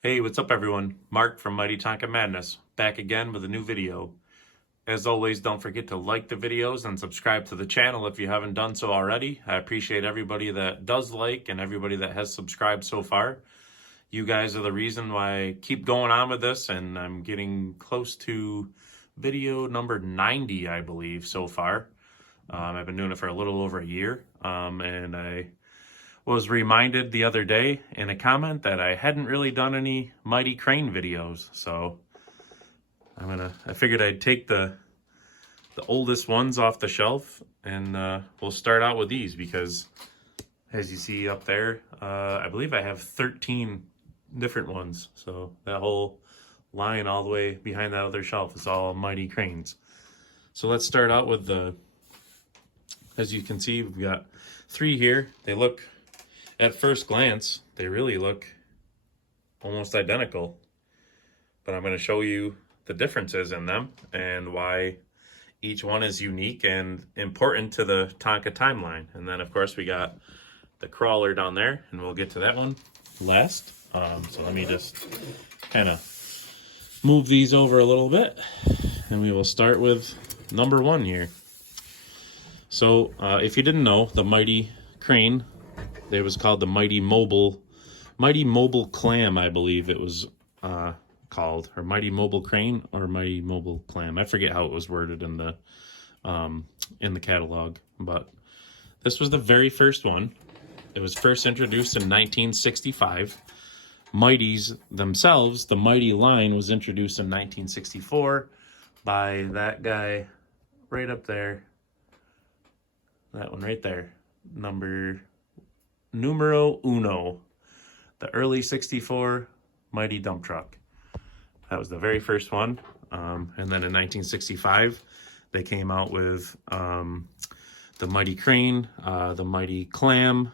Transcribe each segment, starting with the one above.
Hey, what's up everyone? Mark from Mighty Tonka Madness, back again with a new video. As always, don't forget to like the videos and subscribe to the channel if you haven't done so already. I appreciate everybody that does like and everybody that has subscribed so far. You guys are the reason why I keep going on with this, and I'm getting close to video number 90, I believe, so far. I've been doing it for a little over a year, and I was reminded the other day in a comment that I hadn't really done any Mighty Crane videos, so I figured I'd take the oldest ones off the shelf, and we'll start out with these because, as you see up there, I believe I have 13 different ones. So that whole line all the way behind that other shelf is all Mighty Cranes. So let's start out with as you can see, we've got 3 here. They look, at first glance, they really look almost identical, but I'm going to show you the differences in them and why each one is unique and important to the Tonka timeline. And then of course we got the crawler down there, and we'll get to that one last. So let me just kind of move these over a little bit, and we will start with number 1 here. So if you didn't know, the Mighty Crane, it was called the Mighty Mobile Clam, I believe it was called, or Mighty Mobile Crane or Mighty Mobile Clam. I forget how it was worded in the catalog, but this was the very first one. It was first introduced in 1965. Mighties themselves, the Mighty line, was introduced in 1964 by that guy right up there. That one right there, numero uno, the early 64 Mighty dump truck. That was the very first one. And then in 1965, they came out with the Mighty Crane, the Mighty Clam,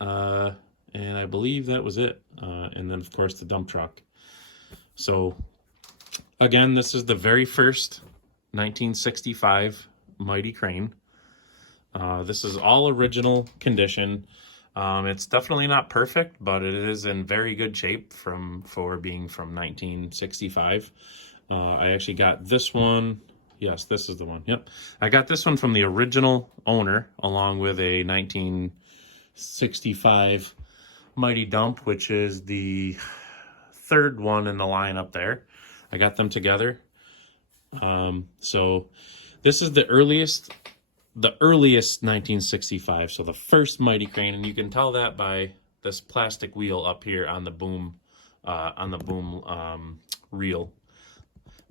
and I believe that was it. And then, of course, the dump truck. So, again, this is the very first 1965 Mighty Crane. This is all original condition. It's definitely not perfect, but it is in very good shape for being from 1965. I actually got this one. Yes, this is the one. Yep. I got this one from the original owner, along with a 1965 Mighty Dump, which is the 3rd one in the line up there. I got them together. So this is the earliest 1965, so the first Mighty Crane, and you can tell that by this plastic wheel up here on the boom reel,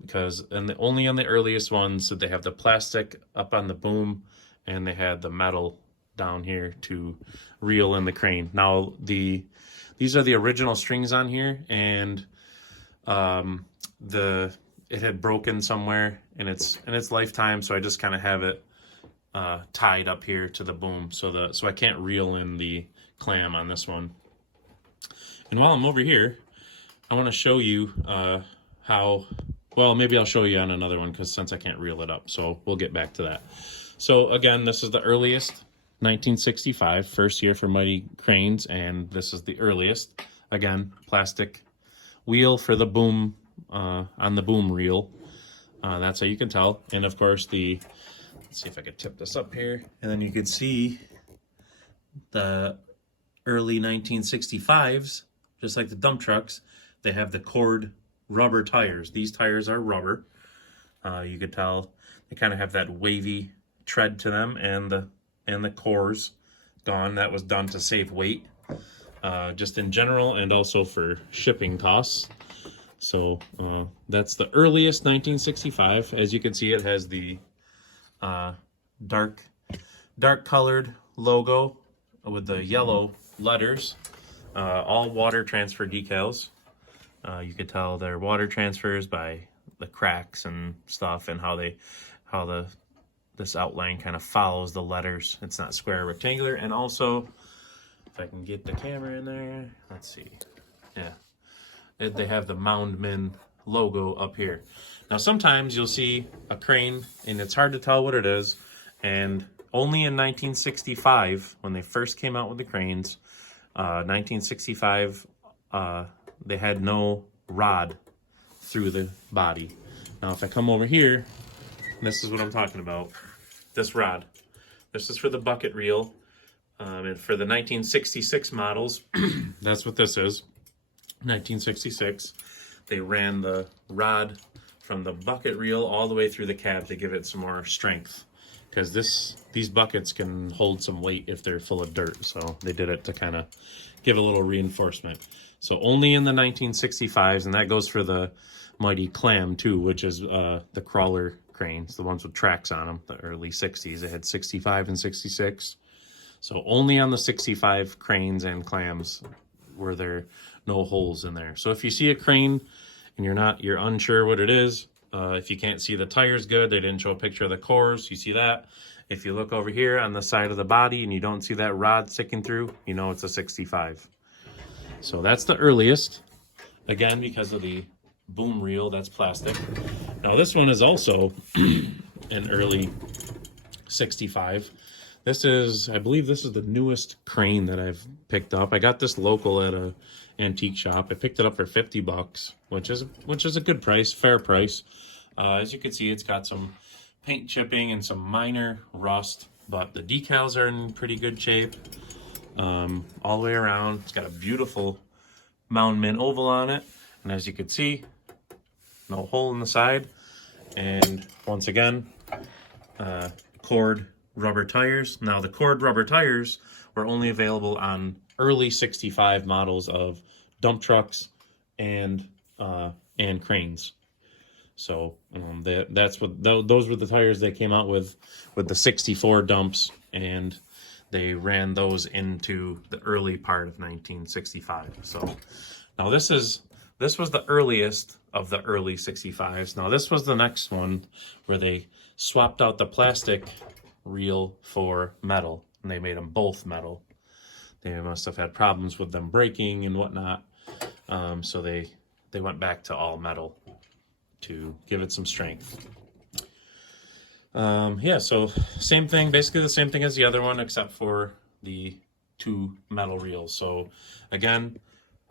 because only on the earliest ones did they have the plastic up on the boom, and they had the metal down here to reel in the crane. Now these are the original strings on here, and it had broken somewhere in its lifetime, so I just kind of have it tied up here to the boom, so I can't reel in the clam on this one. And while I'm over here, I want to show you how, well, maybe I'll show you on another one, because since I can't reel it up, so we'll get back to that. So again, this is the earliest, 1965, first year for Mighty Cranes, and this is the earliest. Again, plastic wheel for the boom, on the boom reel. That's how you can tell. And of course let's see if I could tip this up here, and then you could see the early 1965s, just like the dump trucks, they have the cord rubber tires. These tires are rubber. You could tell they kind of have that wavy tread to them, and the cores gone. That was done to save weight, just in general, and also for shipping costs. So that's the earliest 1965. As you can see, it has the dark colored logo with the yellow letters, all water transfer decals. You could tell they're water transfers by the cracks and stuff, and how this outline kind of follows the letters. It's not square or rectangular. And also, if I can get the camera in there, let's see. Yeah, they have the Moundman logo up here. Now sometimes you'll see a crane and it's hard to tell what it is, and only in 1965, when they first came out with the cranes, 1965, they had no rod through the body. Now, if I come over here, this is what I'm talking about. This rod. This is for the bucket reel. And for the 1966 models, that's what this is. 1966. They ran the rod from the bucket reel all the way through the cab to give it some more strength. Because these buckets can hold some weight if they're full of dirt. So they did it to kind of give a little reinforcement. So only in the 1965s, and that goes for the Mighty Clam too, which is the crawler cranes, the ones with tracks on them, the early 60s. They had 65 and 66. So only on the 65 cranes and clams were there no holes in there. So if you see a crane and you're unsure what it is, if you can't see the tires good, they didn't show a picture of the cores, you see that. If you look over here on the side of the body and you don't see that rod sticking through, you know it's a 65. So that's the earliest. Again, because of the boom reel, that's plastic. Now this one is also an early 65. This is, I believe this is the newest crane that I've picked up. I got this local at a antique shop. I picked it up for $50, which is a good price, fair price. As you can see, it's got some paint chipping and some minor rust, but the decals are in pretty good shape all the way around. It's got a beautiful mound mint oval on it, and as you can see, no hole in the side. And once again, cord rubber tires. Now the cord rubber tires were only available on early 65 models of dump trucks and cranes. So those were the tires they came out with the 64 dumps, and they ran those into the early part of 1965. So now this was the earliest of the early 65s. Now this was the next one where they swapped out the plastic reel for metal, and they made them both metal. They must have had problems with them breaking and whatnot, so they went back to all metal to give it some strength. Yeah, so same thing, basically the same thing as the other one, except for the two metal reels. So again,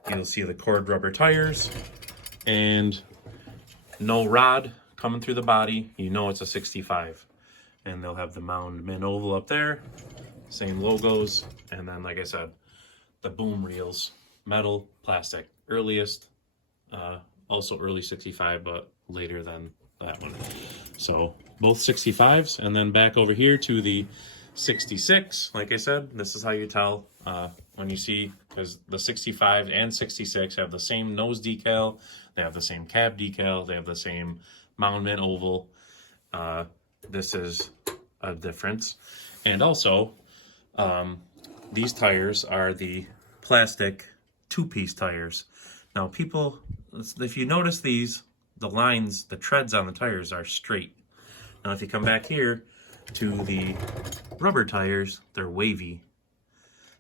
you'll see the cord rubber tires and no rod coming through the body. You know it's a 65. And they'll have the mound mint oval up there, same logos, and then like I said, the boom reels, metal, plastic, earliest, also early 65, but later than that one. So both 65s, and then back over here to the 66. Like I said, this is how you tell when you see, because the 65 and 66 have the same nose decal, they have the same cab decal, they have the same mound mint oval. This is a difference. And also, these tires are the plastic two-piece tires. Now people, if you notice these, the lines, the treads on the tires are straight. Now if you come back here to the rubber tires, they're wavy.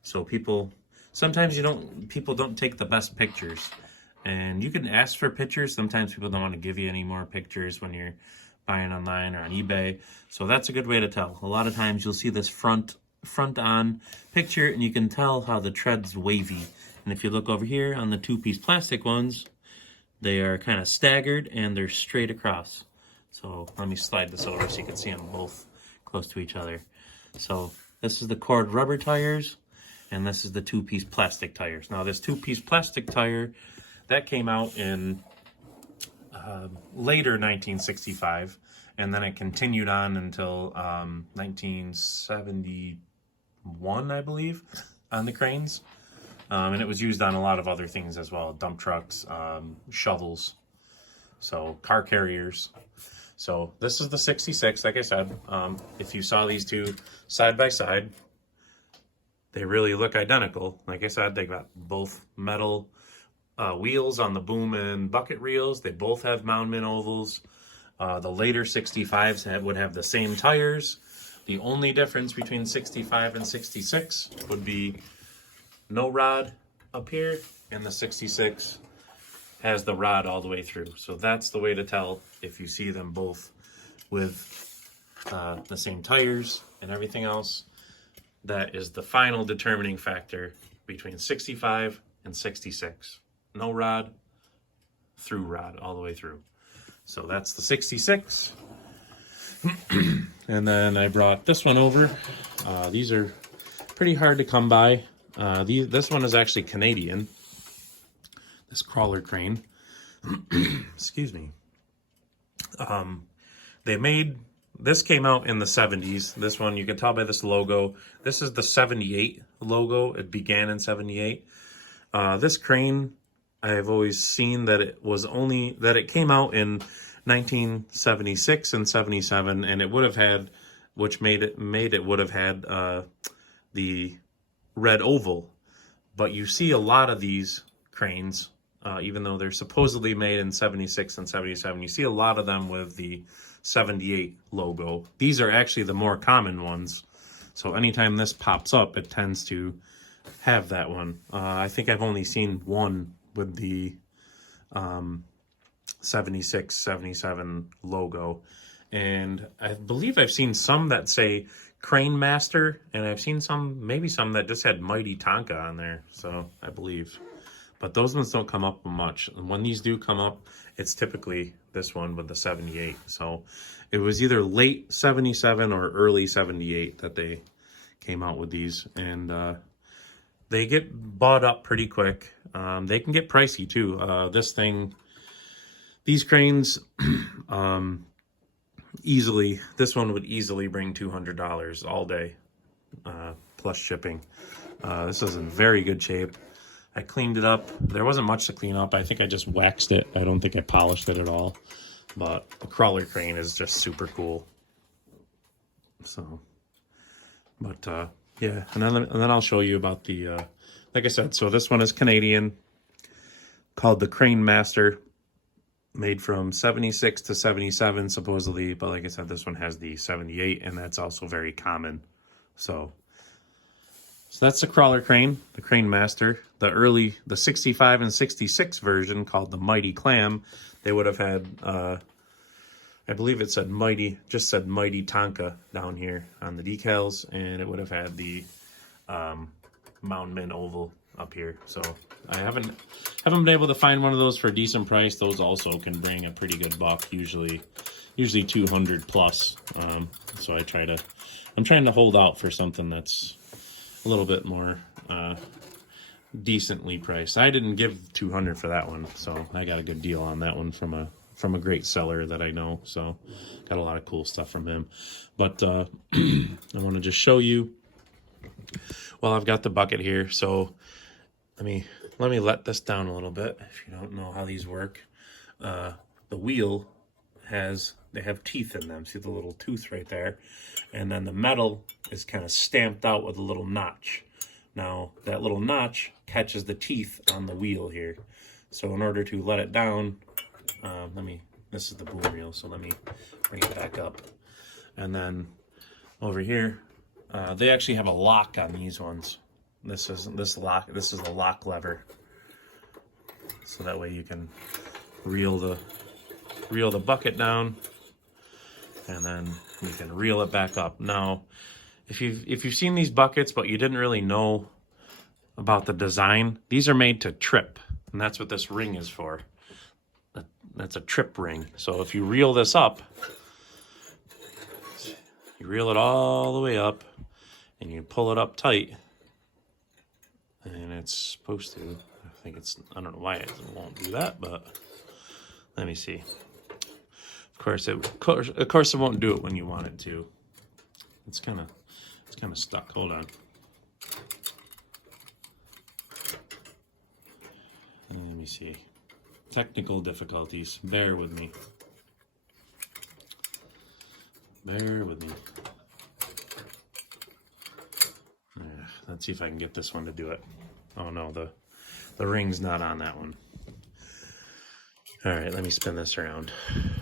So sometimes people don't take the best pictures. And you can ask for pictures. Sometimes people don't want to give you any more pictures when you're buying online or on eBay. So that's a good way to tell. A lot of times you'll see this front on picture and you can tell how the tread's wavy. And if you look over here on the two-piece plastic ones, they are kind of staggered and they're straight across. So let me slide this over so you can see them both close to each other. So this is the cord rubber tires and this is the two-piece plastic tires. Now this two-piece plastic tire, that came out in later 1965, and then it continued on until 1971, I believe, on the cranes. And it was used on a lot of other things as well, dump trucks, shovels, so car carriers. So this is the 66, like I said. If you saw these two side by side, they really look identical. Like I said, they got both metal wheels on the boom and bucket reels. They both have mound mint ovals. The later 65s would have the same tires. The only difference between 65 and 66 would be no rod up here, and the 66 has the rod all the way through. So that's the way to tell if you see them both with the same tires and everything else. That is the final determining factor between 65 and 66. no rod, through rod all the way through. So that's the 66. And then I brought this one over. These are pretty hard to come by. This one is actually Canadian. This crawler crane. Excuse me. This came out in the 70s. This one, you can tell by this logo. This is the 78 logo. It began in 78. This crane, I've always seen that it came out in 1976 and 77, and it would have had, which made it would have had the red oval. But you see a lot of these cranes, even though they're supposedly made in 76 and 77, you see a lot of them with the 78 logo. These are actually the more common ones. So anytime this pops up, it tends to have that one. I think I've only seen one with the 76, 77 logo. And I believe I've seen some that say Crane Master, and I've seen maybe some that just had Mighty Tonka on there. So I believe. But those ones don't come up much. And when these do come up, it's typically this one with the 78. So it was either late 77 or early 78 that they came out with these. And they get bought up pretty quick. They can get pricey too. These cranes, this one would easily bring $200 all day, plus shipping. This is in very good shape. I cleaned it up. There wasn't much to clean up. I think I just waxed it. I don't think I polished it at all. But the crawler crane is just super cool. So, but yeah, and then I'll show you about the, like I said, so this one is Canadian, called the Crane Master, made from 76 to 77 supposedly, but like I said, this one has the 78, and that's also very common. So that's the crawler crane, the Crane Master. The 65 and 66 version, called the Mighty Clam, they would have had, I believe it said Mighty Tonka down here on the decals, and it would have had the Mountain Mint oval up here. So I haven't been able to find one of those for a decent price. Those also can bring a pretty good buck, usually 200 plus. So I'm trying to hold out for something that's a little bit more decently priced. I didn't give 200 for that one, so I got a good deal on that one from a great seller that I know. So got a lot of cool stuff from him. But I want to just show you. Well, I've got the bucket here, so let me let this down a little bit. If you don't know how these work, the wheel they have teeth in them. See the little tooth right there, and then the metal is kind of stamped out with a little notch. Now that little notch catches the teeth on the wheel here. So in order to let it down, this is the boom wheel, so let me bring it back up. And then over here, they actually have a lock on these ones. This is a lock lever. So that way you can reel the bucket down, and then you can reel it back up. Now, if you've seen these buckets but you didn't really know about the design, these are made to trip, and that's what this ring is for. That's a trip ring. So if you reel this up, you reel it all the way up, and you pull it up tight, and it's supposed to, I don't know why it won't do that, but let me see. Of course it won't do it when you want it to. It's kind of stuck. Hold on. Let me see. Technical difficulties. Bear with me. Let's see if I can get this one to do it. Oh no, the ring's not on that one. All right, let me spin this around.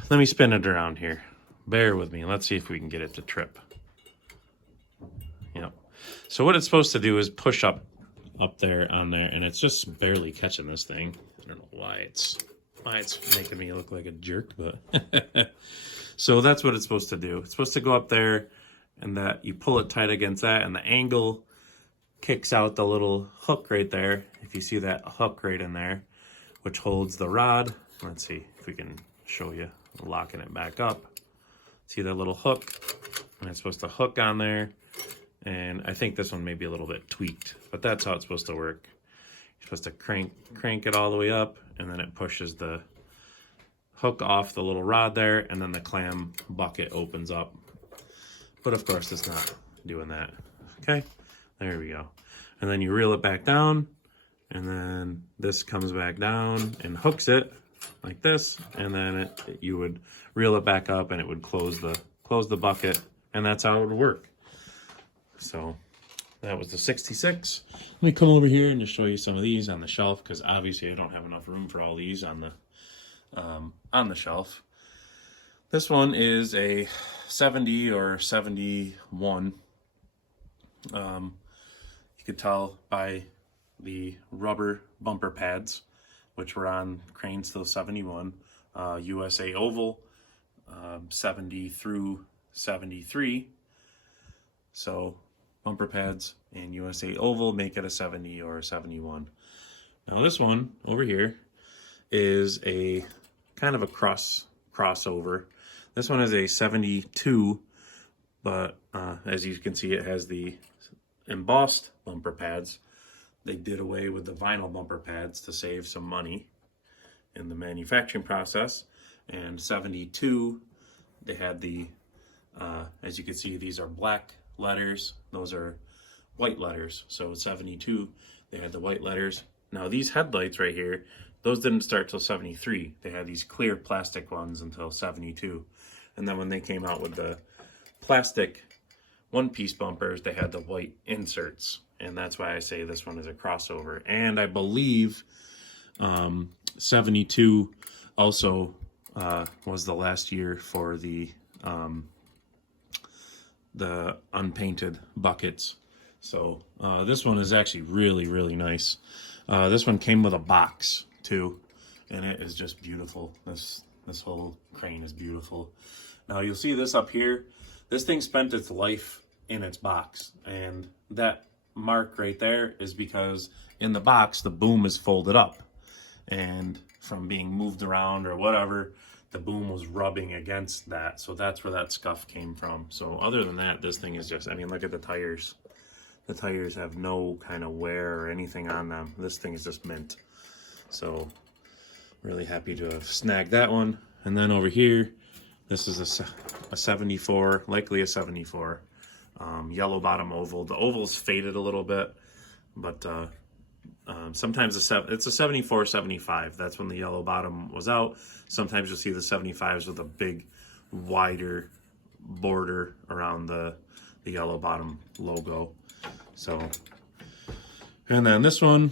Let me spin it around here. Bear with me. Let's see if we can get it to trip. Yep. So what it's supposed to do is push up there on there, and it's just barely catching this thing. I don't know why it's making me look like a jerk, but so that's what it's supposed to do. It's supposed to go up there, and that you pull it tight against that, and the angle kicks out the little hook right there. If you see that hook right in there, which holds the rod. Let's see if we can show you, locking it back up. See that little hook? And it's supposed to hook on there. And I think this one may be a little bit tweaked, but that's how it's supposed to work. You're supposed to crank it all the way up, and then it pushes the hook off the little rod there, and then the clam bucket opens up. But of course it's not doing that. Okay, there we go. And then you reel it back down, and then this comes back down and hooks it like this, and then you would reel it back up and it would close the bucket, and that's how it would work. So that was the 66. Let me come over here and just show you some of these on the shelf, because obviously I don't have enough room for all these on the shelf. This one is a 70 or 71. You could tell by the rubber bumper pads, which were on cranes till 71. USA Oval, 70 through 73. So bumper pads and USA Oval make it a 70 or a 71. Now this one over here is a kind of a crossover. This one is a 72, but as you can see, it has the embossed bumper pads. They did away with the vinyl bumper pads to save some money in the manufacturing process. And 72, they had the, as you can see, these are black letters. Those are white letters. So 72, they had the white letters. Now these headlights right here, those didn't start till 73. They had these clear plastic ones until 72. And then when they came out with the plastic one-piece bumpers, they had the white inserts. And that's why I say this one is a crossover. And I believe 72 also was the last year for the unpainted buckets. So this one is actually really, really nice. This one came with a box too, and it is just beautiful. This whole crane is beautiful. Now you'll see this up here. This thing spent its life in its box, and that mark right there is because in the box the boom is folded up, and from being moved around or whatever, the boom was rubbing against that. So that's where that scuff came from. So other than that, this thing is just, I mean, look at the tires. The tires have no kind of wear or anything on them. This thing is just mint. So really happy to have snagged that one. And then over here, this is a 74, likely a 74. Yellow bottom oval. The oval's faded a little bit, but sometimes it's a 74, 75. That's when the yellow bottom was out. Sometimes you'll see the 75s with a big, wider border around the yellow bottom logo. So, and then this one,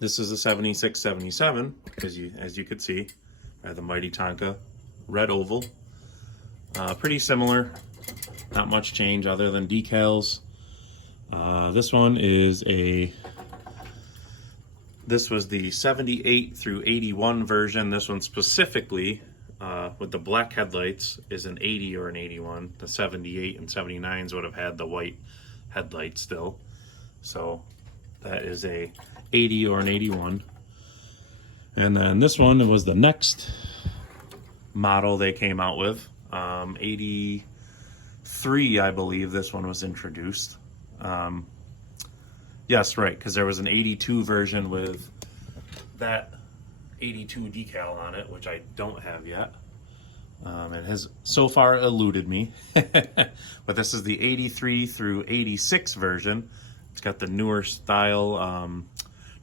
this is a 76, 77, because as you could see, I have the Mighty Tonka red oval. Pretty similar, not much change other than decals. This one is this was the 78 through 81 version. This one specifically, with the black headlights, is an 80 or an 81. The 78 and 79s would have had the white headlights still. So that is a 80 or an 81. And then this one was the next model they came out with. 83, I believe this one was introduced. Yes, right, because there was an 82 version with that 82 decal on it, which I don't have yet. It has so far eluded me. But this is the 83 through 86 version. It's got the newer style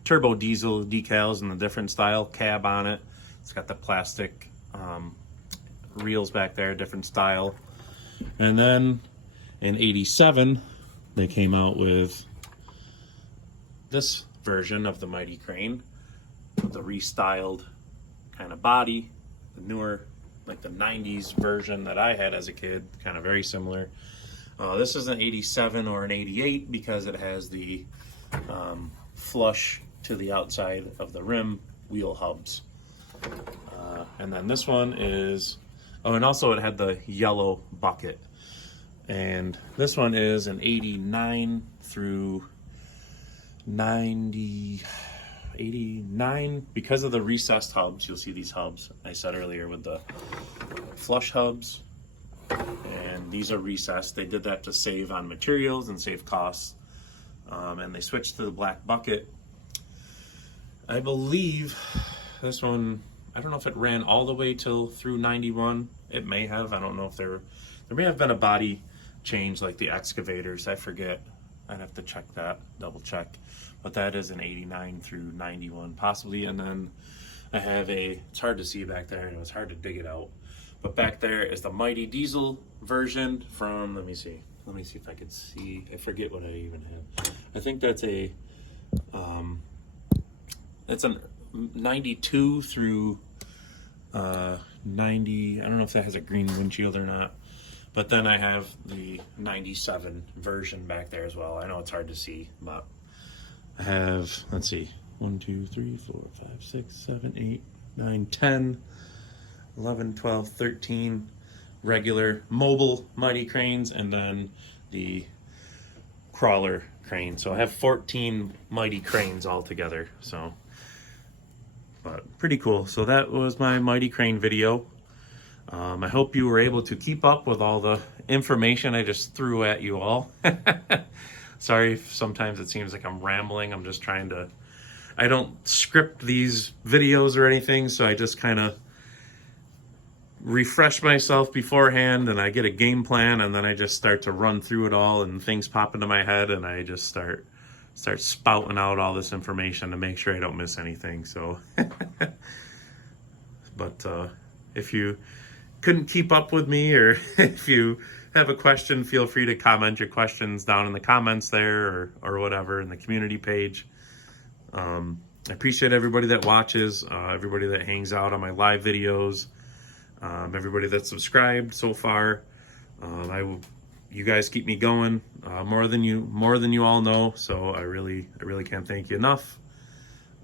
turbo diesel decals and the different style cab on it. It's got the plastic reels back there, different style. And then in 87, they came out with this version of the Mighty Crane with the restyled kind of body, the newer, like the 90s version that I had as a kid, kind of very similar. This is an 87 or an 88 because it has the flush to the outside of the rim wheel hubs. And then this one is, oh, and also it had the yellow bucket. And this one is an 89 through 90, 89 because of the recessed hubs. You'll see these hubs I said earlier with the flush hubs, and these are recessed. They did that to save on materials and save costs, and they switched to the black bucket. I believe this one, I don't know if it ran all the way through 91. It may have. I don't know if there may have been a body change like the excavators. I forget. I'd have to check that, double check. But that is an 89 through 91 possibly. And then I have it's hard to see back there. It was hard to dig it out. But back there is the Mighty Diesel version from, let me see if I could see. I forget what I even have. I think that's it's a 92 through 90. I don't know if that has a green windshield or not. But then I have the 97 version back there as well. I know it's hard to see, but I have, let's see, 1, 2, 3, 4, 5, 6, 7, 8, 9, 10, 11, 12, 13 regular mobile mighty cranes, and then the crawler crane. So I have 14 mighty cranes altogether. So, but pretty cool. So that was my mighty crane video. I hope you were able to keep up with all the information I just threw at you all. Sorry if sometimes it seems like I'm rambling. I'm just trying to, I don't script these videos or anything, so I just kind of refresh myself beforehand, and I get a game plan, and then I just start to run through it all, and things pop into my head, and I just start spouting out all this information to make sure I don't miss anything. So, but if you couldn't keep up with me, or if you have a question, feel free to comment your questions down in the comments there, or whatever in the community page. I appreciate everybody that watches, everybody that hangs out on my live videos, everybody that's subscribed so far. You guys keep me going more than you all know. So I really can't thank you enough.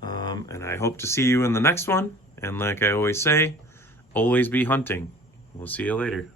And I hope to see you in the next one. And like I always say, always be hunting. We'll see you later.